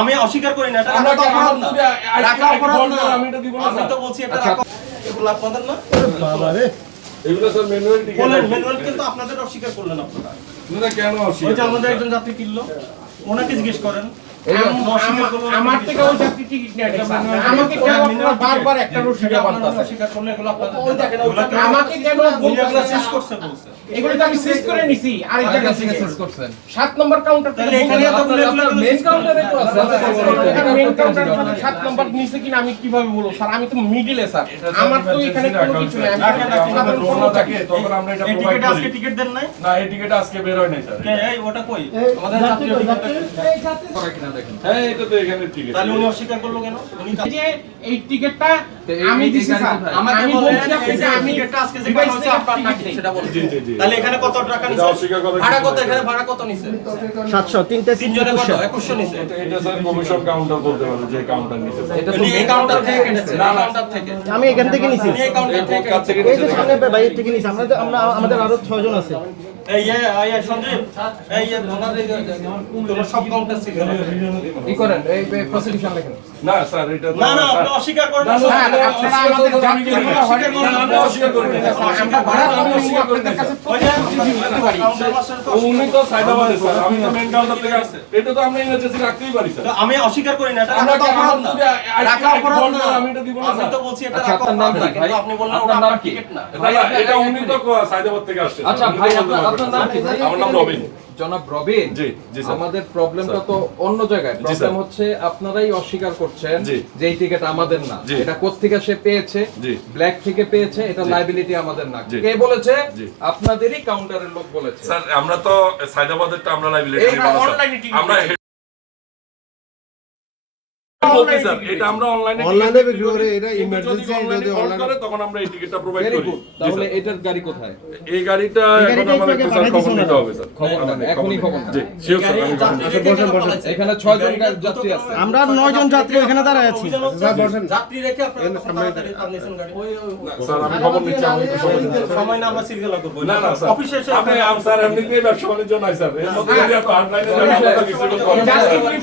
আমি অস্বীকার করি না আমি। তো বলছি এটা আপনাদের না? এগুলো স্যার ম্যানুয়াল টিকেট বলেন ম্যানুয়াল কিন্তু আপনাদের অস্বীকার করলেন আপনারা। কেন অস্বীকার আমাদের একজন যাত্রী কিনলো ওনাকে জিজ্ঞেস করেন আমার থেকে ওই যাত্রী টিকিট নেয় আমাকে কেন আপনারা বারবার একটা রসিদে বানতাছেন? অস্বীকার করলে এগুলো আপনাদের ওই দেখেন, ওই এগুলো দেখেন, আমাকে কেন উনি শেষ করছে? বলছে। এগুলো তো আমি শেষ করে নিছি। আরেক জায়গা থেকে সাত নম্বর কাউন্টার তাহলে এখানে এতগুলো মেন কাউন্টারে তো আছে। মেন কাউন্টার সাত নম্বর নিচে কিনা আমি কীভাবে বলব? স্যার আমি তো মিডিলে স্যার। আমার তো এখানে কোনো কিছু নেই। আমি রাখেন, রাখেন, সাধারণ রোনা কর্মচারী। তখন আমরা এটা প্রোভাইড আজকে টিকিট দেন নাই? না এই টিকিট আজকে বের হয় নাই স্যার। এই ওটা কই আমাদের যাত্রী হ্যাঁ এটা তো এখানে টিকিট তাহলে উনি অস্বীকার করল কেন? উনি যে এই টিকিটটা আমি দিছি স্যার। আমাকে আমি বলেন বলছি এই যে আমি টিকিটটা আজকে যে ডিভাইস হচ্ছে আপনার নাকি সেটা বলুন। জি জি জি। তাহলে এখানে কত টাকা নিছে? অস্বীকার করার ভাড়া কত? এখানে ভাড়া কত নিছে? সাতশো তিনটে তিনজনে কত? একুশশো। নিছে। এটা- এটা স্যার কমিশন কাউন্টার বলতে পারে যে কাউন্টার নিচে স্যার। উনি এই কাউন্টার থেকে কেটেছে না, কাউন্টার থেকে। আমি এখান থেকে নিছি। উনি এই কাউন্টার থেকে থেকে এই যে সামনে বাইরের থেকে নিছি। আমরা আমরা আমাদের আরও ছয়জন আছে। এই এই সঞ্জীব এই তোমরা সব কাউন্টার ছিল। ই করেন এই প্রসিডিউশন লেখেন। না স্যার এটা তো- না না আপনি অস্বীকার করেন না, না, না, স্যার, আমরা আপনারা আমাদের করি আমি অস্বীকার করি না, অস্বীকার আমরা ভাড়া আমি তো উনি তো সাইদাবাদে স্যার। আমি তো মেন কাউন্টার থেকে আসছে। এটা তো আমরা ইমার্জেন্সি রাখতেই পারি স্যার। আমি অস্বীকার করি না এটা আমরা রাখা অপরাধ না। রাখা অপরাধ না। আমি এটা দিব না, আমি তো বলছি এটা আচ্ছা, রাখা অপরাধ না কিন্তু আপনি বললেন ওটা আপনার টিকিট না। না, না, এটা উনি তো সাইদাবাদ থেকে আসছে আচ্ছা ভাই আপনার নাম কি আমার নাম রবিন জনাব রবিন জি, জি, স্যার। আমাদের প্রবলেমটা তো অন্য জায়গায়। প্রবলেম হচ্ছে আপনারাই অস্বীকার করছেন যে এই টিকিট আমাদের না। এটা কোত্থেকে সে পেয়েছে? জি। ব্ল্যাক থেকে পেয়েছে? এটা লাইবিলিটি আমাদের না। কে বলেছে। আপনাদেরই কাউন্টারের লোক বলেছে। স্যার আমরা তো সাইদাবাদেরটা আমরা লাইবিলিটি আমরা বলছি, স্যার, এটা আমরা অনলাইনে অনলাইনে বিক্রি করে, এটা emergency যদি কল করে তখন আমরা এই টিকিটটা প্রোভাইড করি। তাহলে এটার গাড়ি কোথায়? এই গাড়িটা এখন আমাদের স্যার খবর নিতে হবে স্যার খবর খবর নেন, এখনই খবর জি শিওর স্যার আমি খবর যাত্রী? এখানে যাত্রী আছে। আমরা যাত্রী দাঁড়ায় আছি। অভিযান হচ্ছে, যাত্রী রেখে আপনারা কখন তাড়াতাড়ি টার্মিনেশন গাড়ি না, স্যার আমি খবর নিচ্ছি আমি তো খবর নিচ্ছি। সময় না আমরা সিরিয়াল করব। না না স্যার। অফিসে আপনি আম- স্যার এমনিতেই ব্যবসা বাণিজ্য নাই স্যার। এর মধ্যে যদি আপনি অনলাইনে